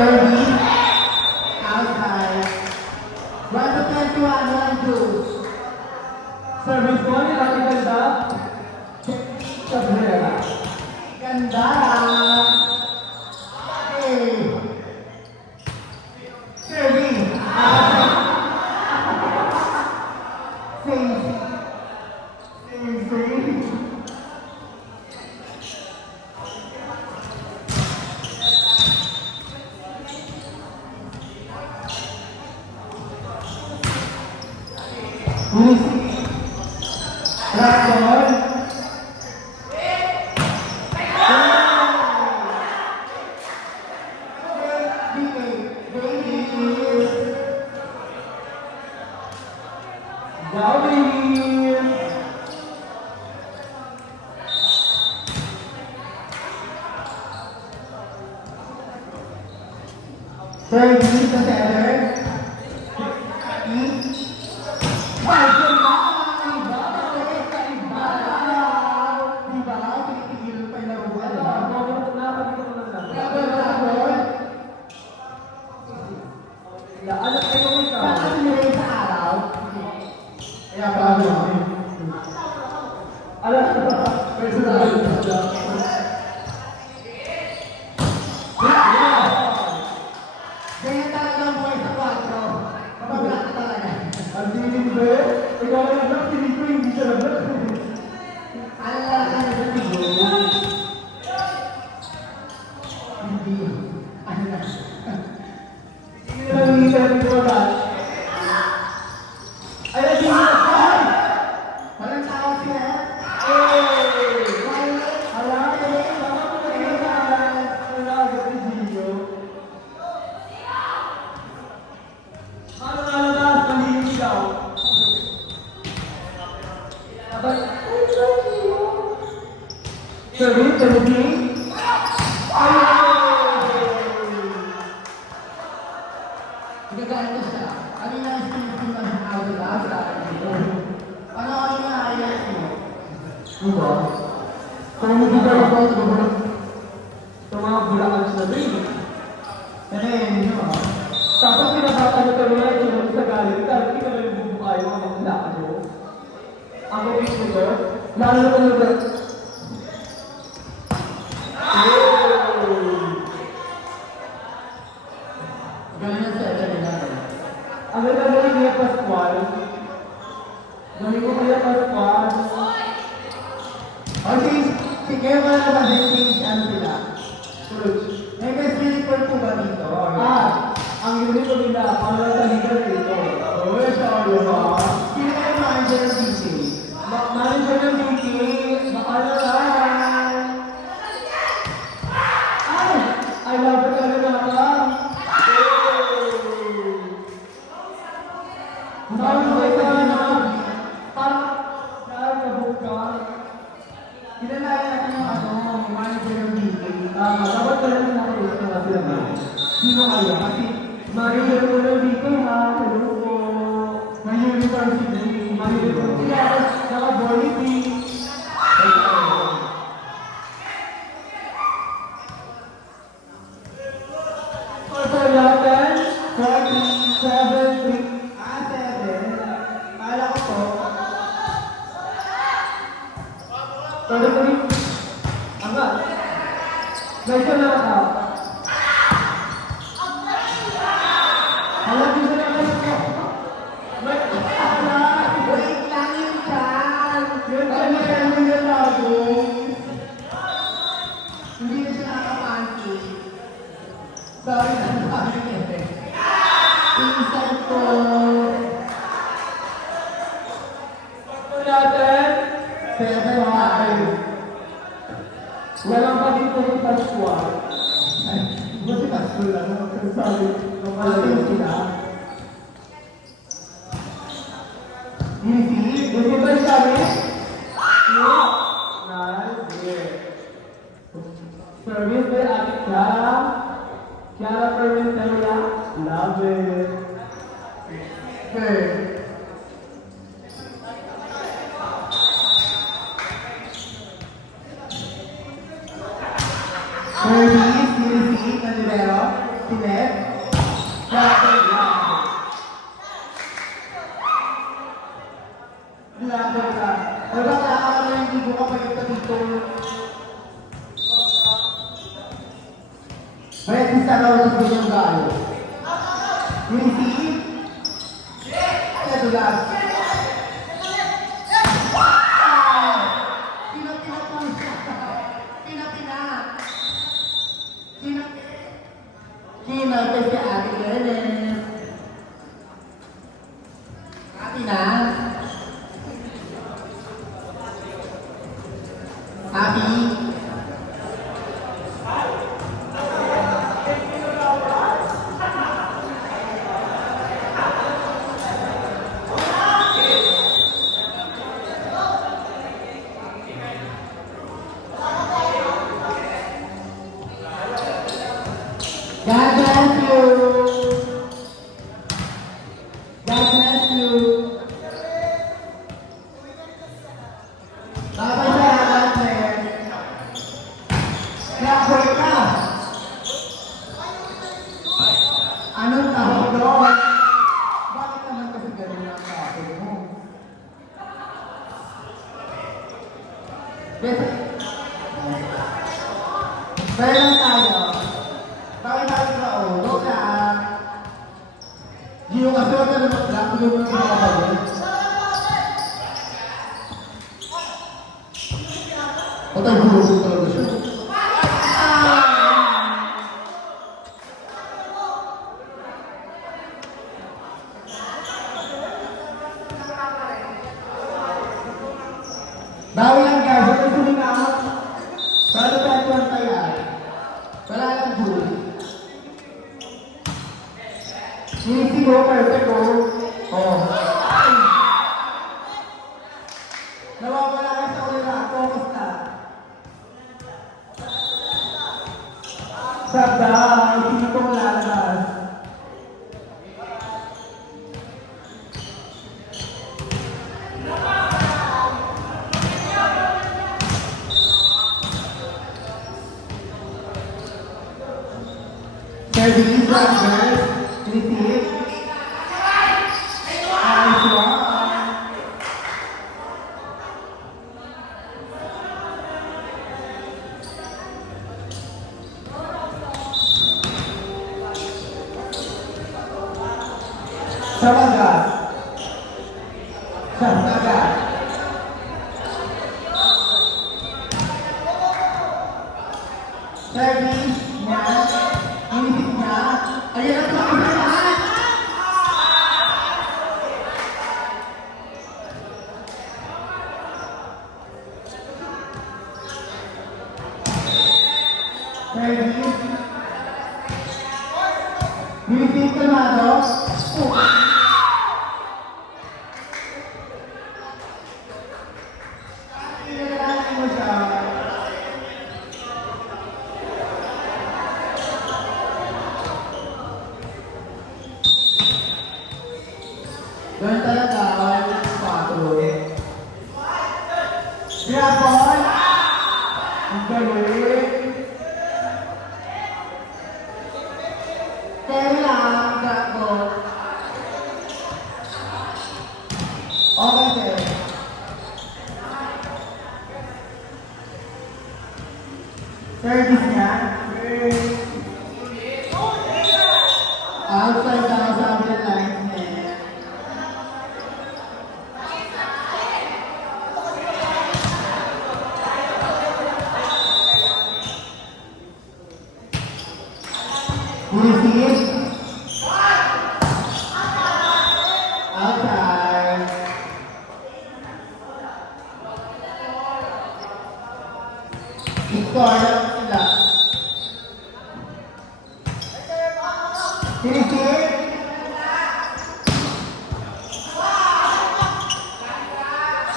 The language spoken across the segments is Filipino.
Service. Outside. 1 to 21, 1 2. Service ko, ni Ate Ganda. Cabrera. Ganda. Okay. Service. Save. Save. Third, the center. Ganyan talaga ang buhay sa 4. Mababla ka talaga. Ang dilim ba? Ikaw na lang, pinig ko hindi siya lang. Alala ka na sa siguro. Hindi. Ano na? Hindi na lang hindi natin ko ba? Ay, hindi na! Walang tao siya. Service, service. Gagaan ko siya. Kanina yung sinisin na ng auto lahat sa akin dito. Panoorin nga highlights mo. Ano ba? Kung hindi ka lang ako sa mga bulakan sa rin. Pero yun yun ah. Tapos pinabata nyo kami na yung sa galing. Dahil hindi ka lang bubukay mo ang bulakan nyo. Ako mismo ko. Lalo na kung Ganun na sa ito natin. ang gagawin niya Pascual. Gawin ko kaya Pascual. Okay, sige mo na ba din ano sila? Surge. May best uniform po ba dito? Ang uniform nila, para sa leader dito. Oo, sorry ha. Sino kayo manager ng DC? Manager ng BK, makalaran. I love it talaga ka. Parang ka na. Parang kabuk ka. Kilala natin yung manager ng DC. Dapat ka lang nakapulot na sila na. Sino kaya? Kasi Manager ko ng BK ha. Hello po. may uniform si DC. Manager ko. Yes, naka-body team. For natin, 47, 3. 7. Kala ko po. 33. Hanggang. Medyo na ka. Hanggang dito na kayo ko. Wait lang yun dyan. Yun Pag dyan. magkano yung lago, hindi na siya nakapanty. Sorry na sabi niya. Pinsan ko. For natin, 7-5. walang pa dito yung Pascual. Ay, buti pasko lang. Sabi, Pasko sila. Easy. Hindi ba sabi? No. Nice. Service by Ate Kiara. Kiara Permenteria. Love it. Okay. Service, easy, Candelero. Sinet. Grabe, grabe. Grabe ka. Diba kaya na yung ligo ka pagkita dito? Pwede sa rawat ko yung galo. Receive. Kaya dulas. Kinal kasi Ate Ellen. Ate na. Ate. God bless you. God bless you. Bye-bye sa lahat, Claire. Grabe ka. Anong tawag doon? Bakit naman kasi ganun ang tawag mo? Pwede lang tayo. Bakit natin ba ulo na? Yung kasi wag na naman yung mga kabagay. O tayo gulo talaga siya. Bawi lang guys, ito yung sumingamot. Bago tayo kwanta yan. Wala lang gulo. Hindi mo, perfect ko. Oh. Nawawala ka sa ulira. Focus na. Sabda, hindi ko malalabas. Service, drivers, receive. Nice one. Sabaga. Sabaga. Service niya. Inisip niya. Ayan ang pagkakas. Service. Inisip ka na ito. Ilalagay mo siya. Ganun talaga, walang 4. Grabon! Ang galing! Pero lang, grabon. Okay, sir. Service niya. Outside ka sa other lines niya. Receive. Outside. Score lang sila. Receive.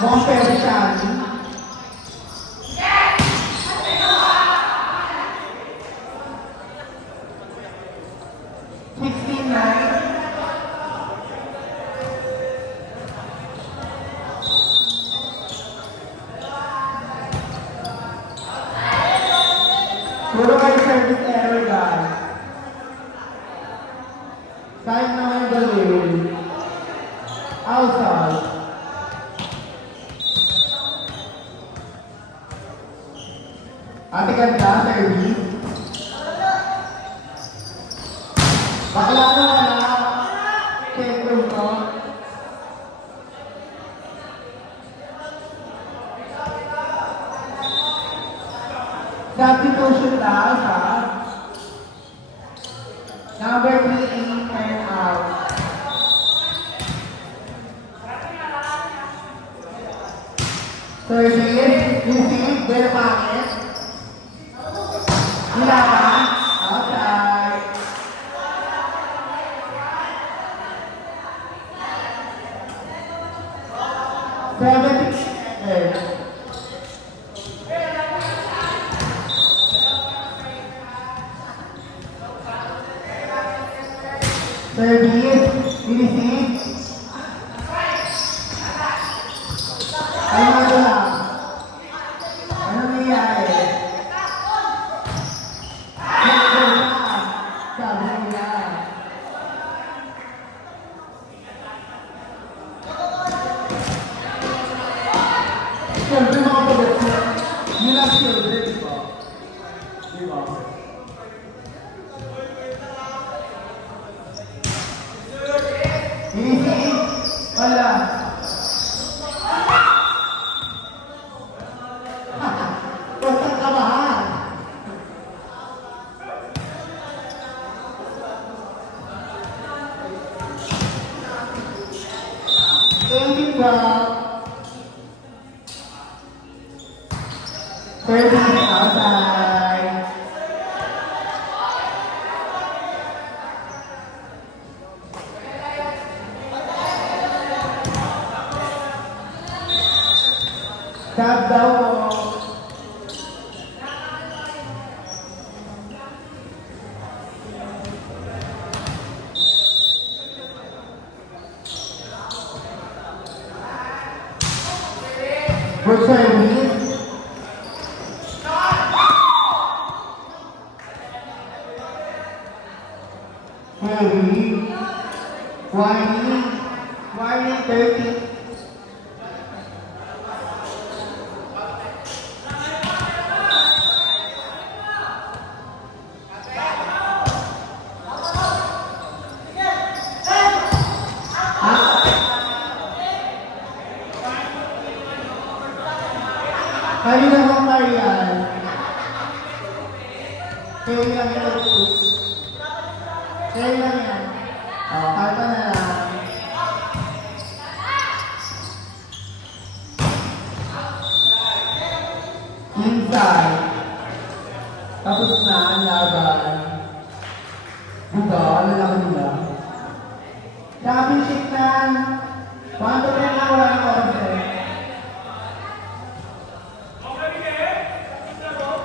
Mukhang pwede siya. 16-9. Puro kayo service error, guys. Kahit naman yung gawin. Outside. Ate ganda, service. Bakla na wala. Check room ko. Substitution taas ha. Number 3 in and out. Service, receive, their packet. Nilaban, outside. Service, receive. Ay, mga lang. Ano nangyayari? Sabi nila. Siyempre mga pagkakit, yun ang children, di ba? Di ba? Ini wala. Huwag kang kabahan. Aiming ba? Serving outside. Tap daw po. Good service. Heavy. Whining. Whining 30. Kayo na bang Marian? Kayo lang yung kayo lang yan. Karta na lang. Inside. Tapos na ang laban. Diba? Ano lang nila? Championship na. 1 to